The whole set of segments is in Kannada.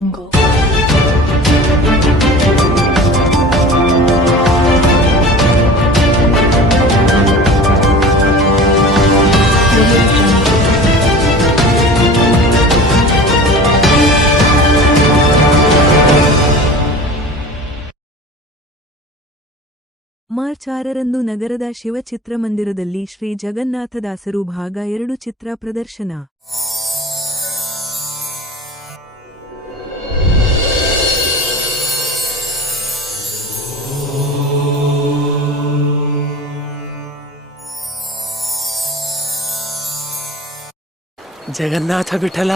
Jungle. ಮಾರ್ಚ್ 6ರಂದು ನಗರದ ಶಿವ ಚಿತ್ರಮಂದಿರದಲ್ಲಿ ಶ್ರೀ ಜಗನ್ನಾಥದಾಸರು ಭಾಗ 2 ಚಿತ್ರ ಪ್ರದರ್ಶನ. ಜಗನ್ನಾಥ ವಿಠಲ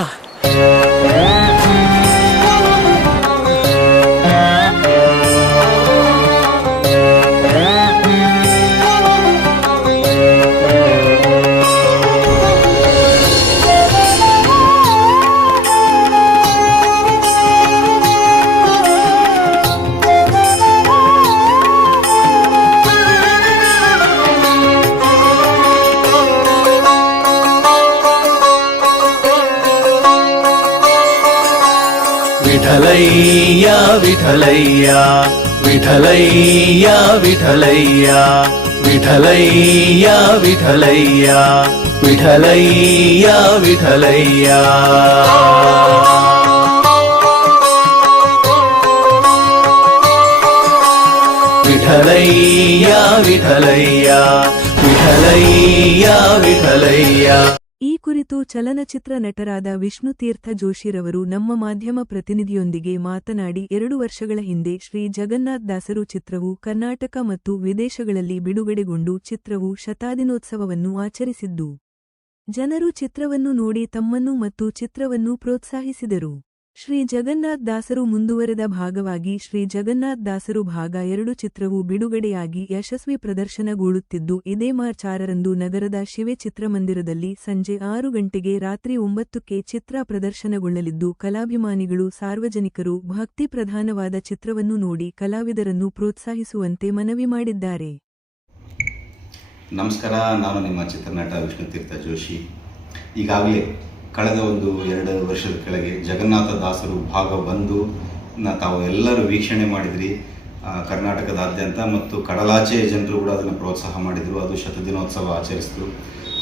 ವಿಠಲಯ್ಯ ವಿಠಲಯ್ಯ ವಿಠಲಯ್ಯ ವಿಠಲಯ್ಯ ವಿಠಲಯ್ಯ ವಿಠಲಯ್ಯ ವಿಠಲಯ್ಯ ವಿಠಲಯ್ಯ ವಿಠಲಯ್ಯ ವಿಠಲಯ್ಯ ವಿಠಲಯ್ಯ ವಿಠಲಯ್ಯ. ಈ ಕುರಿತು ಚಲನಚಿತ್ರ ನಟರಾದ ವಿಷ್ಣುತೀರ್ಥ ಜೋಶಿರವರು ನಮ್ಮ ಮಾಧ್ಯಮ ಪ್ರತಿನಿಧಿಯೊಂದಿಗೆ ಮಾತನಾಡಿ 2 ವರ್ಷಗಳ ಹಿಂದೆ ಶ್ರೀ ಜಗನ್ನಾಥ್ ದಾಸರು ಚಿತ್ರವು ಕರ್ನಾಟಕ ಮತ್ತು ವಿದೇಶಗಳಲ್ಲಿ ಬಿಡುಗಡೆಗೊಂಡು ಚಿತ್ರವು ಶತಾದಿನೋತ್ಸವವನ್ನು ಆಚರಿಸಿದ್ದು, ಜನರು ಚಿತ್ರವನ್ನು ನೋಡಿ ತಮ್ಮನ್ನು ಮತ್ತು ಚಿತ್ರವನ್ನು ಪ್ರೋತ್ಸಾಹಿಸಿದರು. ಶ್ರೀ ಜಗನ್ನಾಥ್ ದಾಸರು ಮುಂದುವರೆದ ಭಾಗವಾಗಿ ಶ್ರೀ ಜಗನ್ನಾಥ್ ದಾಸರು ಭಾಗ 2 ಚಿತ್ರವು ಬಿಡುಗಡೆಯಾಗಿ ಯಶಸ್ವಿ ಪ್ರದರ್ಶನಗೊಳ್ಳುತ್ತಿದ್ದು, ಇದೇ ಮಾರ್ಚ್ 6ರಂದು ನಗರದ ಶಿವೆ ಚಿತ್ರಮಂದಿರದಲ್ಲಿ ಸಂಜೆ 6 ಗಂಟೆಗೆ ರಾತ್ರಿ 9ಕ್ಕೆ ಚಿತ್ರ ಪ್ರದರ್ಶನಗೊಳ್ಳಲಿದ್ದು, ಕಲಾಭಿಮಾನಿಗಳು ಸಾರ್ವಜನಿಕರು ಭಕ್ತಿ ಪ್ರಧಾನವಾದ ಚಿತ್ರವನ್ನು ನೋಡಿ ಕಲಾವಿದರನ್ನು ಪ್ರೋತ್ಸಾಹಿಸುವಂತೆ ಮನವಿ ಮಾಡಿದ್ದಾರೆ. ನಮಸ್ಕಾರ, ನಾನು ನಿಮ್ಮ ಚಿತ್ರನಟ ವಿಷ್ಣುತೀರ್ಥ ಜೋಶಿ. ಈಗಾಗಲೇ ಕಳೆದ 1-2 ವರ್ಷದ ಕೆಳಗೆ ಜಗನ್ನಾಥ ದಾಸರು ಭಾಗ 1 ತಾವು ಎಲ್ಲರೂ ವೀಕ್ಷಣೆ ಮಾಡಿದ್ರಿ. ಕರ್ನಾಟಕದಾದ್ಯಂತ ಮತ್ತು ಕಡಲಾಚೆಯ ಜನರು ಕೂಡ ಅದನ್ನು ಪ್ರೋತ್ಸಾಹ ಮಾಡಿದರು. ಅದು ಶತದಿನೋತ್ಸವ ಆಚರಿಸಿತು.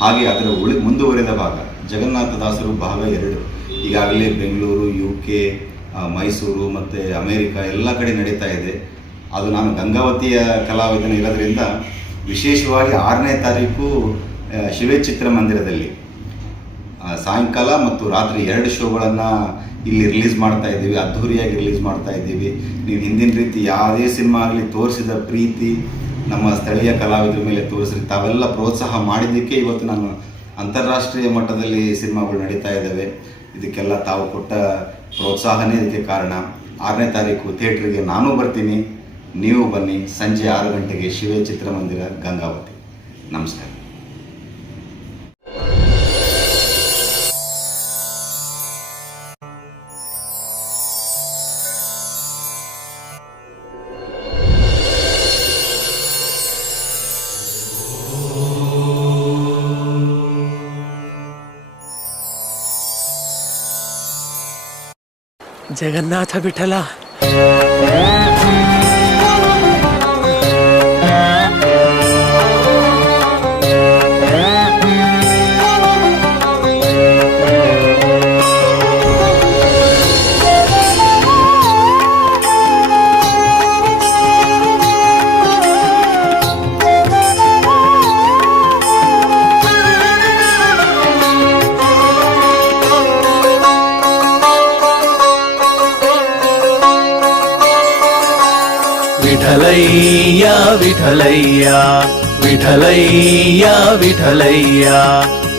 ಹಾಗೆ ಅದರ ಮುಂದುವರೆದ ಭಾಗ ಜಗನ್ನಾಥ ದಾಸರು ಭಾಗ 2 ಈಗಾಗಲೇ ಬೆಂಗಳೂರು, UK, ಮೈಸೂರು ಮತ್ತು ಅಮೇರಿಕ ಎಲ್ಲ ಕಡೆ ನಡೀತಾ ಇದೆ. ಅದು ನಾನು ಗಂಗಾವತಿಯ ಕಲಾವಿದನ ಇರೋದ್ರಿಂದ ವಿಶೇಷವಾಗಿ 6ನೇ ತಾರೀಕು ಶಿವೆ ಚಿತ್ರಮಂದಿರದಲ್ಲಿ ಸಾಯಂಕಾಲ ಮತ್ತು ರಾತ್ರಿ 2 ಶೋಗಳನ್ನು ಇಲ್ಲಿ ರಿಲೀಸ್ ಮಾಡ್ತಾ ಇದ್ದೀವಿ. ಅದ್ಧೂರಿಯಾಗಿ ರಿಲೀಸ್ ಮಾಡ್ತಾ ಇದ್ದೀವಿ. ನೀವು ಹಿಂದಿನ ರೀತಿ ಯಾವುದೇ ಸಿನಿಮಾ ಆಗಲಿ ತೋರಿಸಿದ ಪ್ರೀತಿ ನಮ್ಮ ಸ್ಥಳೀಯ ಕಲಾವಿದರ ಮೇಲೆ ತೋರಿಸ್ರಿ. ತಾವೆಲ್ಲ ಪ್ರೋತ್ಸಾಹ ಮಾಡಿದ್ದಕ್ಕೆ ಇವತ್ತು ನಾನು ಅಂತಾರಾಷ್ಟ್ರೀಯ ಮಟ್ಟದಲ್ಲಿ ಸಿನಿಮಾಗಳು ನಡೀತಾ ಇದ್ದಾವೆ. ಇದಕ್ಕೆಲ್ಲ ತಾವು ಕೊಟ್ಟ ಪ್ರೋತ್ಸಾಹನೇ ಇದಕ್ಕೆ ಕಾರಣ. 6ನೇ ತಾರೀಕು ಥಿಯೇಟ್ರಿಗೆ ನಾನು ಬರ್ತೀನಿ, ನೀವು ಬನ್ನಿ. ಸಂಜೆ 6 ಗಂಟೆಗೆ ಶಿವೆ ಚಿತ್ರಮಂದಿರ, ಗಂಗಾವತಿ. ನಮಸ್ಕಾರ. ಜಗನ್ನಾಥ ವಿಠಲ ವಿಠಲಯ್ಯ ವಿಠಲಯ್ಯ ವಿಠಲಯ್ಯ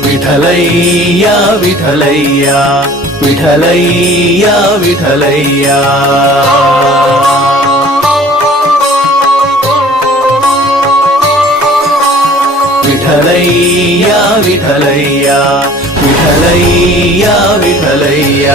ವಿಠಲಯ್ಯ ವಿಠಲಯ್ಯ ವಿಠಲಯ್ಯ ವಿಠಲಯ್ಯ ವಿಠಲಯ್ಯ ವಿಠಲಯ್ಯ ವಿಠಲಯ್ಯ ವಿಠಲಯ್ಯ ವಿಠಲಯ್ಯ.